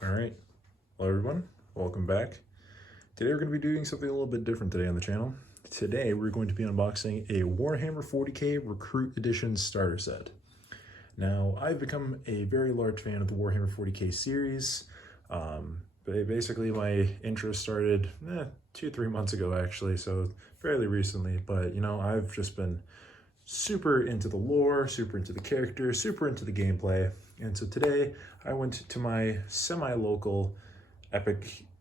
All right, hello everyone, welcome back. Today we're going to be doing something a little bit different today on the channel. Today we're going to be unboxing a Warhammer 40k Recruit Edition starter set. Now, I've become a very large fan of the Warhammer 40k series. Basically my interest started 2-3 months ago actually, so fairly recently, but you know, I've just been super into the lore, super into the characters, super into the gameplay. And so today I went to my semi-local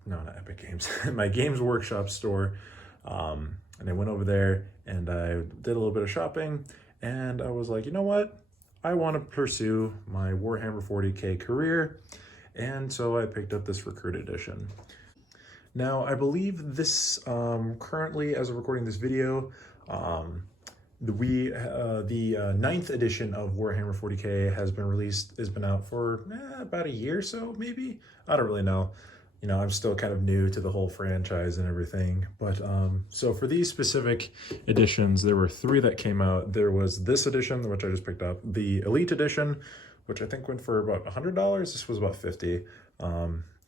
not Epic Games, my Games Workshop store. And I went over there and I did a little bit of shopping and I was like, you know what? I want to pursue my Warhammer 40k career. And so I picked up this Recruit Edition. Now, I believe this, currently as of recording this video, the 9th edition of Warhammer 40k has been out for about a year or so, maybe? I don't really know. You know, I'm still kind of new to the whole franchise and everything. But so for these specific editions, there were 3 that came out. There was this edition, which I just picked up, the Elite Edition, which I think went for about $100. This was about $50.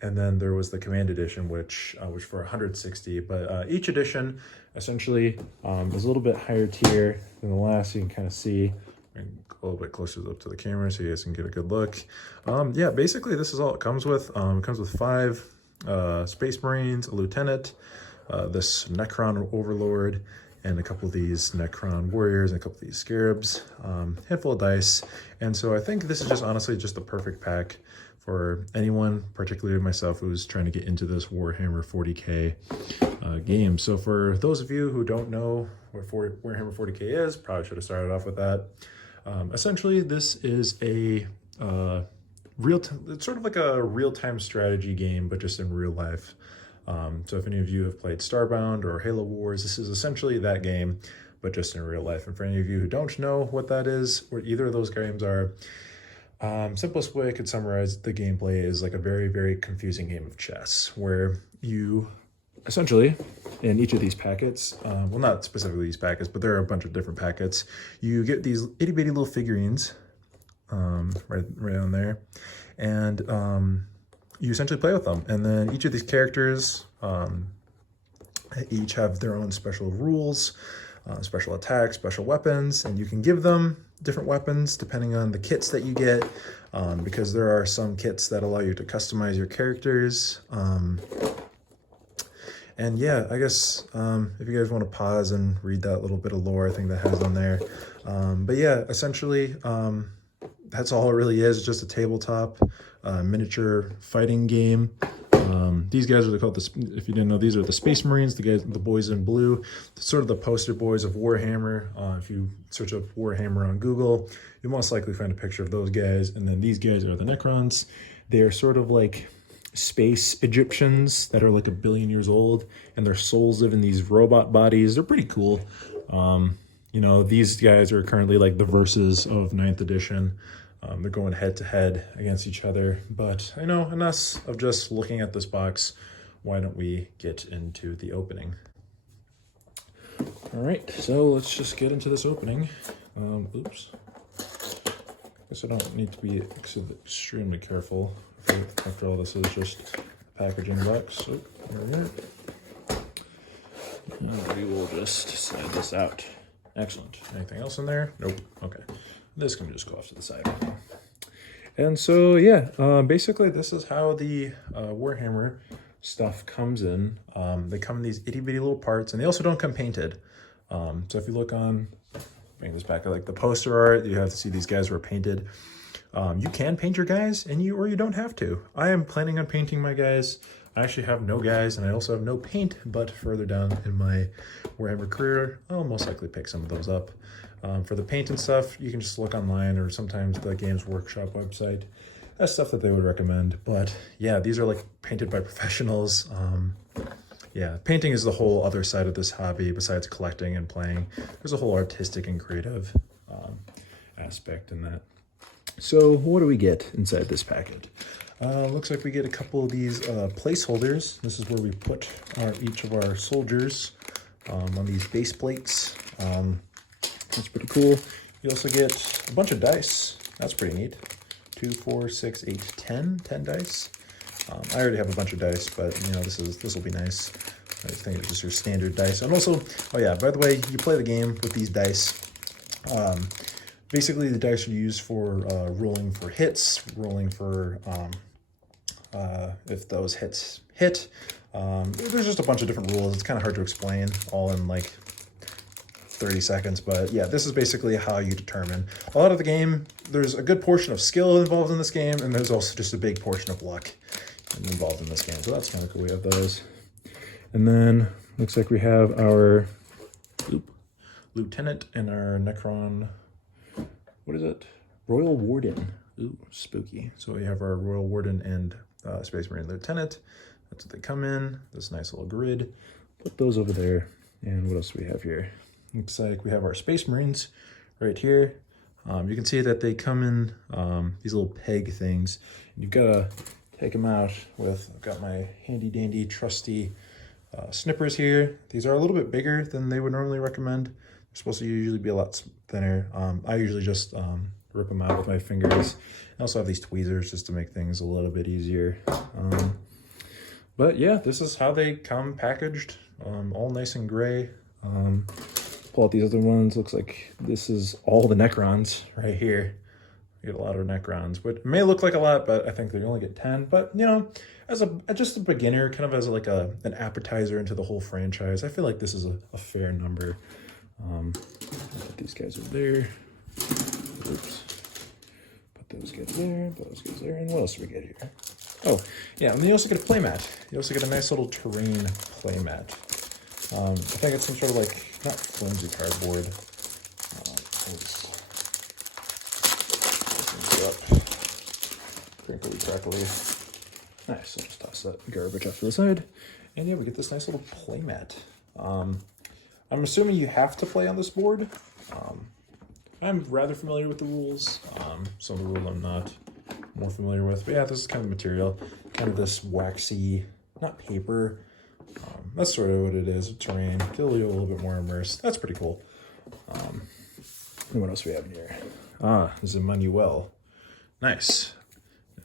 And then there was the Command Edition, which was for $160. But each edition essentially is a little bit higher tier than the last. You can kind of see a little bit closer up to the camera so you guys can get a good look. Yeah, basically this is all it comes with. It comes with 5 Space Marines, a Lieutenant, this Necron Overlord, and a couple of these Necron Warriors, and a couple of these Scarabs, handful of dice. And so I think this is just honestly just the perfect pack for anyone, particularly myself, who's trying to get into this Warhammer 40k game. So for those of you who don't know what Warhammer 40k is, probably should have started off with that. Essentially, this is a it's sort of like a real-time strategy game, but just in real life. So if any of you have played Starbound or Halo Wars, this is essentially that game, but just in real life. And for any of you who don't know what that is, what either of those games are, simplest way I could summarize the gameplay is like a very, very confusing game of chess, where you essentially, in each of these packets, well, not specifically these packets, but there are a bunch of different packets, you get these itty bitty little figurines, right on there, and you essentially play with them. And then each of these characters each have their own special rules, special attacks, special weapons, and you can give them different weapons depending on the kits that you get, because there are some kits that allow you to customize your characters. And yeah, I guess if you guys want to pause and read that little bit of lore I think that has on there. But yeah, essentially, that's all it really is. It's just a tabletop miniature fighting game. These guys are called if you didn't know, these are the Space Marines, the boys in blue, sort of the poster boys of Warhammer. If you search up Warhammer on Google, you'll most likely find a picture of those guys. And then these guys are the Necrons. They're sort of like space Egyptians that are like 1 billion years old, and their souls live in these robot bodies. They're pretty cool. You know, these guys are currently like the verses of 9th edition. They're going head to head against each other. But I know, enough of just looking at this box. Why don't we get into the opening? All right, so let's just get into this opening. Oops. Guess I don't need to be extremely careful after all this is just a packaging box. So there we go. And we will just slide this out. Excellent. Anything else in there? Nope. Okay. This can just go off to the side right now. And so, yeah, basically this is how the Warhammer stuff comes in. They come in these itty bitty little parts, and they also don't come painted. So if you look on, bring this back, like the poster art, you have to see these guys were painted. You can paint your guys, or you don't have to. I am planning on painting my guys. I actually have no guys, and I also have no paint, but further down in my Warhammer career, I'll most likely pick some of those up. For the paint and stuff, you can just look online, or sometimes the Games Workshop website. That's stuff that they would recommend. But yeah, these are like painted by professionals. Yeah, painting is the whole other side of this hobby besides collecting and playing. There's a whole artistic and creative aspect in that. So what do we get inside this packet? Looks like we get a couple of these placeholders. This is where we put each of our soldiers on these base plates. That's pretty cool. You also get a bunch of dice. That's pretty neat. 2, 4, 6, 8, 10 dice. I already have a bunch of dice, but you know, this will be nice. I think it's just your standard dice. And also, oh yeah, by the way, you play the game with these dice. Basically, the dice are used for rolling for hits, rolling for if those hits hit. There's just a bunch of different rules. It's kind of hard to explain all in like 30 seconds, but yeah, this is basically how you determine. A lot of the game, there's a good portion of skill involved in this game, and there's also just a big portion of luck involved in this game. So that's kind of cool. We have those. And then looks like we have our Lieutenant and our Necron, what is it? Royal Warden. Ooh, spooky. So we have our Royal Warden and Space Marine Lieutenant. That's what they come in, this nice little grid. Put those over there. And what else do we have here? Looks like we have our Space Marines right here. You can see that they come in these little peg things. You've got to take them out with, I've got my handy dandy trusty snippers here. These are a little bit bigger than they would normally recommend. They're supposed to usually be a lot thinner. I usually just rip them out with my fingers. I also have these tweezers just to make things a little bit easier. But yeah, this is how they come packaged, all nice and gray. Pull out these other ones. Looks like this is all the Necrons right here. You get a lot of Necrons, which may look like a lot, but I think they only get 10. But you know, as just a beginner, kind of as like an appetizer into the whole franchise, I feel like this is a fair number. Put these guys over there. Oops. Put those guys there. Put those guys there. And what else do we get here? Oh, yeah, and you also get a playmat. You also get a nice little terrain playmat. I think it's some sort of like, not flimsy cardboard. Crinkly crackly. Nice, I'll just toss that garbage off to the side. And yeah, we get this nice little playmat. I'm assuming you have to play on this board. I'm rather familiar with the rules. Some of the rules I'm not more familiar with. But yeah, this is kind of the material. Kind of this waxy, not paper. That's sort of what it is, terrain. Feel you a little bit more immersed. That's pretty cool. And what else do we have in here? This is Emmanuel. Nice.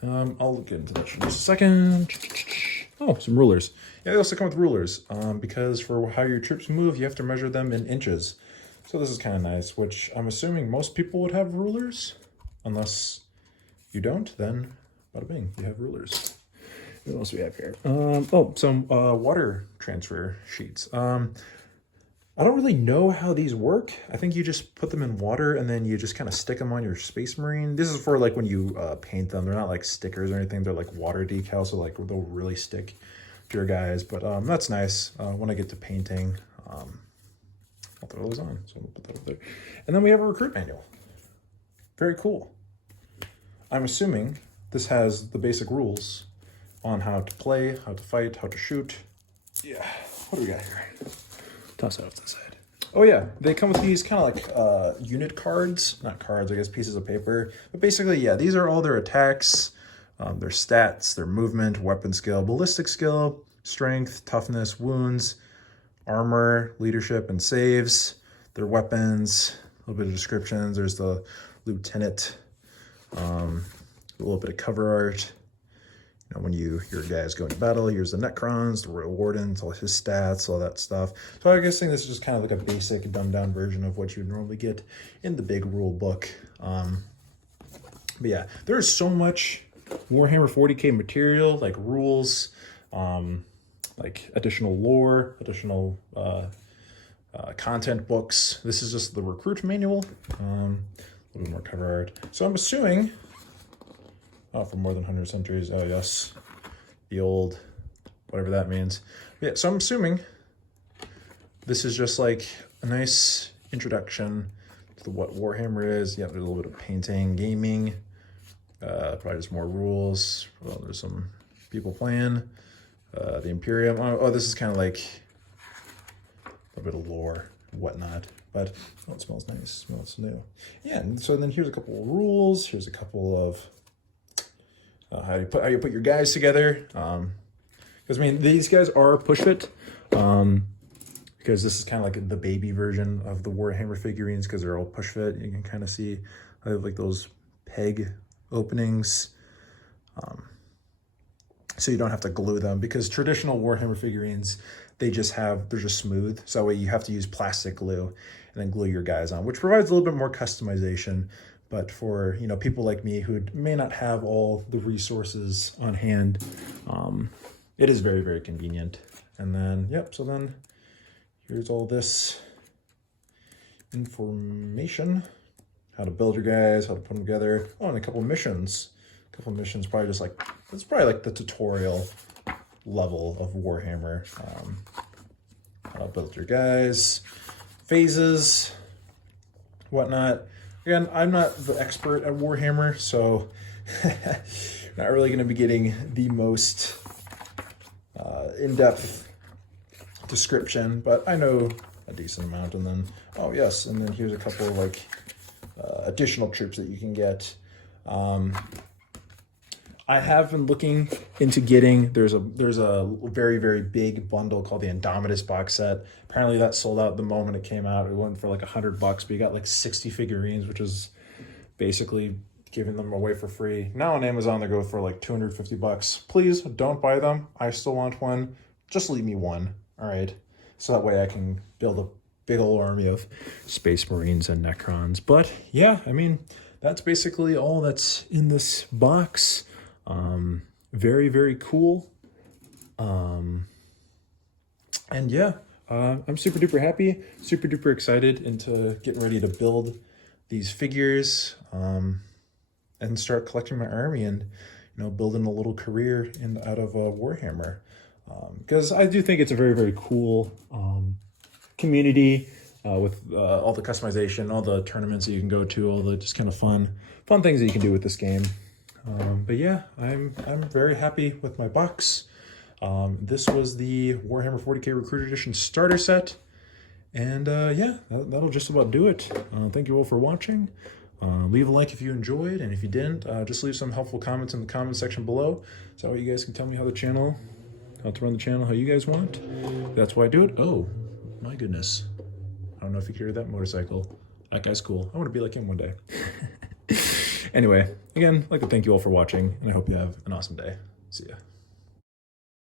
I'll get into that in just a second. Oh, some rulers. Yeah, they also come with rulers, because for how your troops move, you have to measure them in inches. So this is kind of nice, which I'm assuming most people would have rulers. Unless you don't, then bada bing, you have rulers. What else do we have here? Some water transfer sheets. I don't really know how these work. I think you just put them in water and then you just kind of stick them on your Space Marine. This is for like when you paint them. They're not like stickers or anything. They're like water decals, so like they'll really stick to your guys. But that's nice when I get to painting. I'll throw those on, so I'll put that over there. And then we have a recruit manual. Very cool. I'm assuming this has the basic rules on how to play, how to fight, how to shoot. Yeah, what do we got here? Toss that off to the side. Oh yeah, they come with these kind of like unit cards. Not cards, I guess pieces of paper. But basically, yeah, these are all their attacks, their stats, their movement, weapon skill, ballistic skill, strength, toughness, wounds, armor, leadership, and saves, their weapons, a little bit of descriptions. There's the lieutenant, a little bit of cover art. You know, when your guys go into battle, here's the Necrons, the Royal Wardens, all his stats, all that stuff. So I'm guessing this is just kind of like a basic, dumbed-down version of what you would normally get in the big rule book. But yeah, there's so much Warhammer 40k material, like rules, like additional lore, additional content books. This is just the recruit manual. A little bit more cover art. So I'm assuming, for more than 100 centuries. Oh yes, the old, whatever that means. Yeah, so I'm assuming this is just like a nice introduction to what Warhammer is. Yeah, there's a little bit of painting, gaming, probably just more rules. Well, there's some people playing. The Imperium. Oh, this is kind of like a bit of lore and whatnot. But oh, it smells nice. It smells new. Yeah, and so then here's a couple of rules. Here's a couple of how you put your guys together. Because I mean, these guys are push fit. Because this is kind of like the baby version of the Warhammer figurines, because they're all push fit. You can kind of see I have like those peg openings. so you don't have to glue them, because traditional Warhammer figurines, they're just smooth. So that way you have to use plastic glue and then glue your guys on, which provides a little bit more customization. But for, you know, people like me who may not have all the resources on hand, it is very, very convenient. And then, yep, so then here's all this information, how to build your guys, how to put them together. Oh, and a couple missions. Probably just like, it's probably like the tutorial level of Warhammer. How to build your guys, phases, whatnot. Again, I'm not the expert at Warhammer, so not really going to be getting the most in-depth description, but I know a decent amount. And then, oh yes, and then here's a couple of like additional troops that you can get. I have been looking into getting, there's a very, very big bundle called the Indomitus box set. Apparently that sold out the moment it came out. It went for like $100, but you got like 60 figurines, which is basically giving them away for free. Now on Amazon, they go for like $250. Please don't buy them. I still want one. Just leave me one. All right. So that way I can build a big old army of Space Marines and Necrons. But yeah, I mean, that's basically all that's in this box. Very, very cool. And yeah, I'm super duper happy, super duper excited into getting ready to build these figures, and start collecting my army and, you know, building a little career out of Warhammer. Because I do think it's a very, very cool community with all the customization, all the tournaments that you can go to, all the just kind of fun things that you can do with this game. But yeah, I'm very happy with my box. This was the Warhammer 40k Recruit Edition starter set. And yeah, that'll just about do it. Thank you all for watching. Leave a like if you enjoyed, and if you didn't, just leave some helpful comments in the comment section below. So that way you guys can tell me how to run the channel how you guys want. That's why I do it. Oh, my goodness. I don't know if you could hear that motorcycle. That guy's cool. I want to be like him one day. Anyway, again, I'd like to thank you all for watching, and I hope you have an awesome day. See ya.